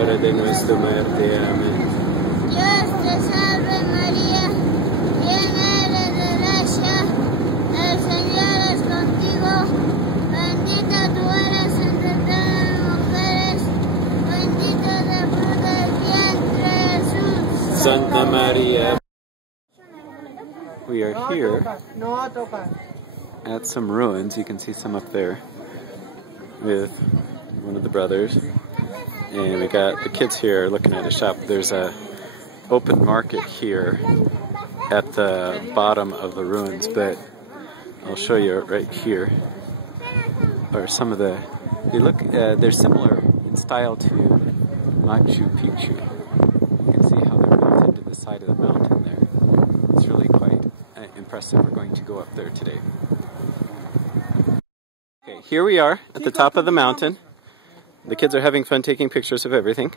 hora de nuestra muerte. Amén. Dios te salve María, llena eres de gracia, el Señor es contigo, bendita tú eres entre todas las mujeres, bendito es el fruto del vientre Jesús. Santa María. We are here at some ruins. You can see some up there with one of the brothers. And we got the kids here looking at a shop. There's a open market here at the bottom of the ruins, but I'll show you right here are some of the, they're similar in style to Machu Picchu. You can see how they're built into the side of the mountain there. It's really quite impressive. We're going to go up there today. Okay, here we are at the top of the mountain. The kids are having fun taking pictures of everything.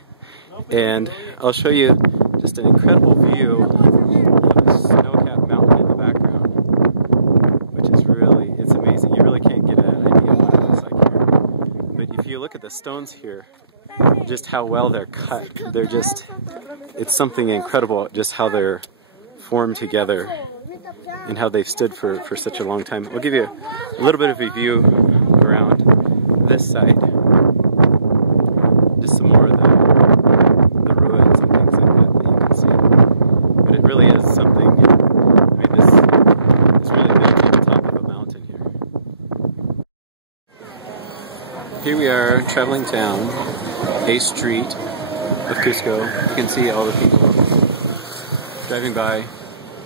And I'll show you just an incredible view of the snow-capped mountain in the background, which is really, it's amazing. You really can't get an idea of what it looks like here. But if you look at the stones here, just how well they're cut, they're just, it's something incredible just how they're formed together and how they've stood for such a long time. I'll give you a little bit of a view around this side. Just some more of the ruins and things like that you can see. But it really is something, I mean, this really built to the top of a mountain here. Here we are traveling down a street of Cusco. You can see all the people driving by,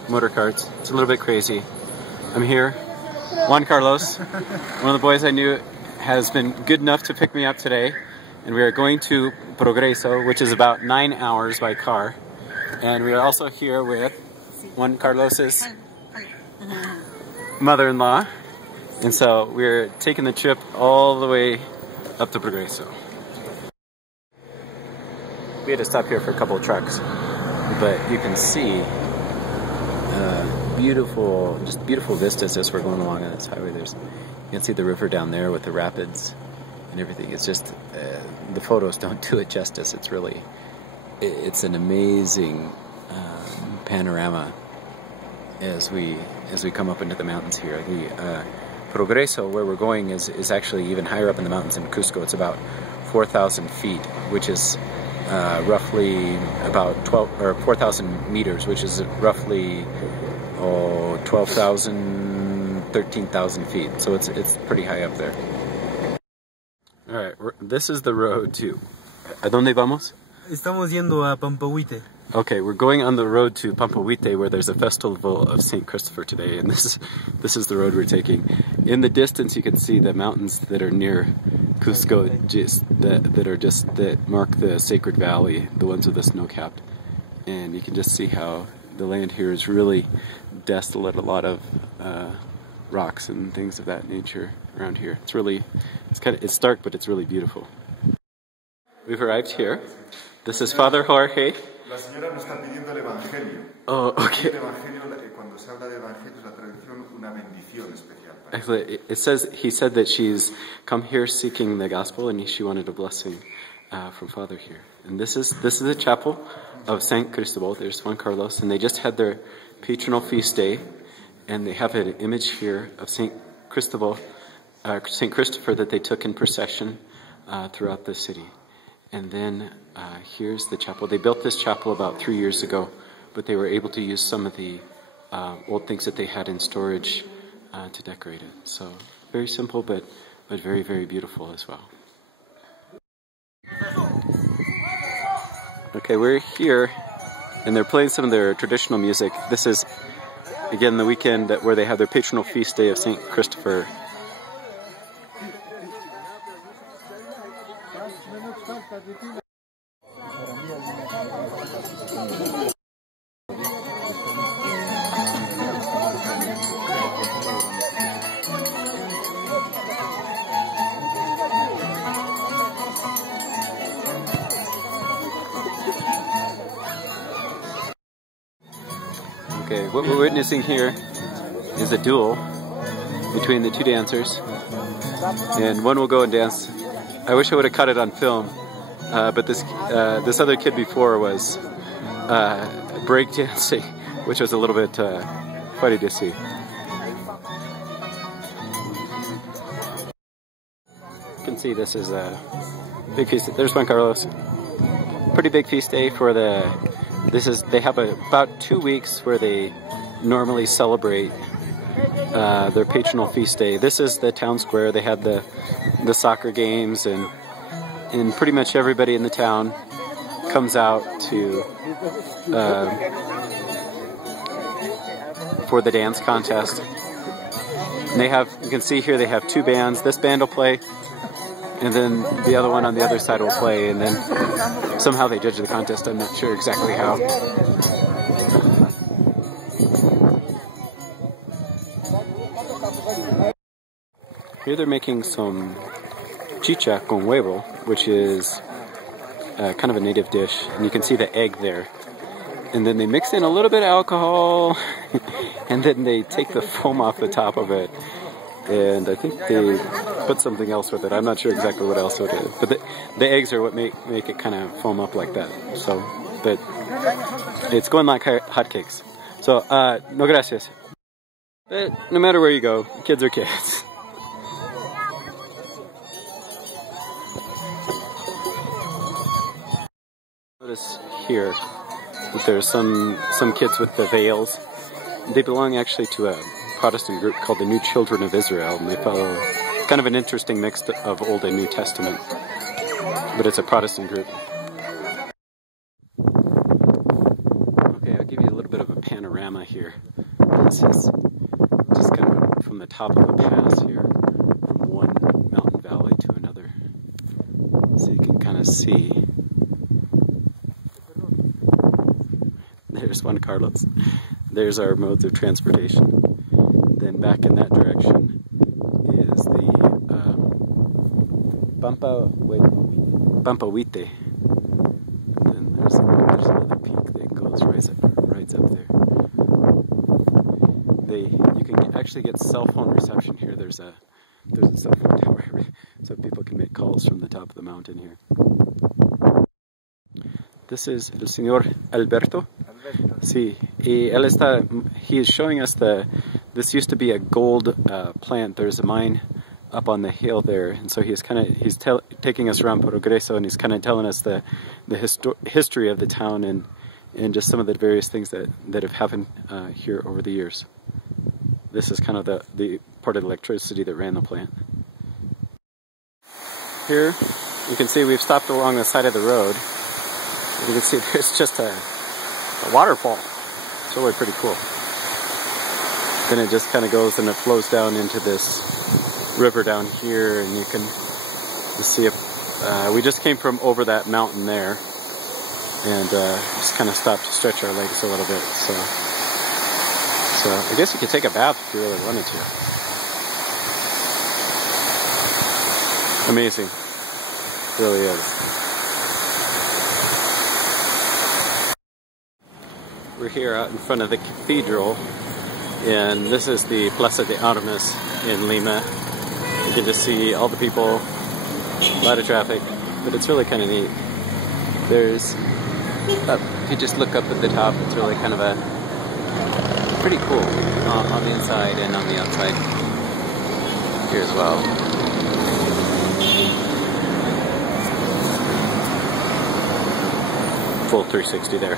motor carts. It's a little bit crazy. I'm here. Juan Carlos, one of the boys I knew, has been good enough to pick me up today. And we are going to Progreso, which is about 9 hours by car. And we are also here with Juan Carlos's mother-in-law. And so we're taking the trip all the way up to Progreso. We had to stop here for a couple of trucks, but you can see beautiful, just beautiful vistas as we're going along on this highway. You can see the river down there with the rapids and everything. It's just, the photos don't do it justice. It's really, it's an amazing panorama as we come up into the mountains here. The Progreso, where we're going, is actually even higher up in the mountains in Cusco. It's about 4,000 feet, which is roughly about 4,000 meters, which is roughly 12,000, 13,000 feet. So it's pretty high up there. All right, this is the road to. ¿A dónde vamos? Estamos yendo a Pampahuite. Okay, we're going on the road to Pampahuite, where there's a festival of St. Christopher today, and this is the road we're taking. In the distance, you can see the mountains that are near Cusco, that mark the Sacred Valley, the ones with the snow-capped, and you can just see how the land here is really desolate. A lot of rocks and things of that nature around here. It's dark, but it's really beautiful. We've arrived here. This is Father Jorge. La señora nos está pidiendo el evangelio. Oh, okay. El evangelio, cuando se habla de evangelio, es la tradición, una bendición especial. Actually, he said that she's come here seeking the gospel, and she wanted a blessing from Father here. And this is the chapel of Saint Cristobal. There's Juan Carlos, and they just had their patronal feast day, and they have an image here of Saint Cristobal, Saint Christopher, that they took in procession throughout the city. And then here's the chapel. They built this chapel about 3 years ago, but they were able to use some of the old things that they had in storage to decorate it. So very simple, but very, very beautiful as well. Okay, we're here, and they're playing some of their traditional music. This is, again, the weekend where they have their patronal feast day of St. Christopher. Okay, what we're witnessing here is a duel between the two dancers, and one will go and dance. I wish I would have caught it on film, but this other kid before was breakdancing, which was a little bit funny to see. You can see this is a big feast. There's Juan Carlos. Pretty big feast day for the. They have about 2 weeks where they normally celebrate their patronal feast day. This is the town square. They had the soccer games, and pretty much everybody in the town comes out to for the dance contest. And they have, you can see here, they have 2 bands. This band will play, and then the other one on the other side will play, and then somehow they judge the contest. I'm not sure exactly how. Here they're making some chicha con huevo, which is kind of a native dish, and you can see the egg there. And then they mix in a little bit of alcohol, and then they take the foam off the top of it. And I think they put something else with it. I'm not sure exactly what else it is. But the eggs are what make it kind of foam up like that. So, but it's going like hotcakes. So, no gracias. But no matter where you go, kids are kids. Notice here that there's some kids with the veils. They belong actually to a Protestant group called the New Children of Israel, and they follow kind of an interesting mix of Old and New Testament, but it's a Protestant group. Okay, I'll give you a little bit of a panorama here. This is just kind of from the top of a pass here, from one mountain valley to another, so you can kind of see. There's Juan Carlos. There's our modes of transportation. Then back in that direction is the Pampahuite. And there's another peak that goes right up there. You can actually get cell phone reception here. There's a cell phone tower, so people can make calls from the top of the mountain here. This is el señor Alberto. Sí, y él está. He is showing us this used to be a gold plant. There's a mine up on the hill there, and so he's taking us around Progreso, and he's kind of telling us the history of the town and just some of the various things that have happened here over the years. This is kind of the part of the electricity that ran the plant. Here you can see we've stopped along the side of the road. You can see there's just a waterfall. It's really pretty cool. Then it just kind of goes and it flows down into this river down here, and you can see it. We just came from over that mountain there, and just kind of stopped to stretch our legs a little bit. So I guess you could take a bath if you really wanted to. Amazing. It really is. We're here out in front of the cathedral, and this is the Plaza de Armas in Lima. You can just see all the people, a lot of traffic, but it's really kind of neat. There's, if you just look up at the top, it's really kind of pretty cool on the inside and on the outside here as well. Full 360 there.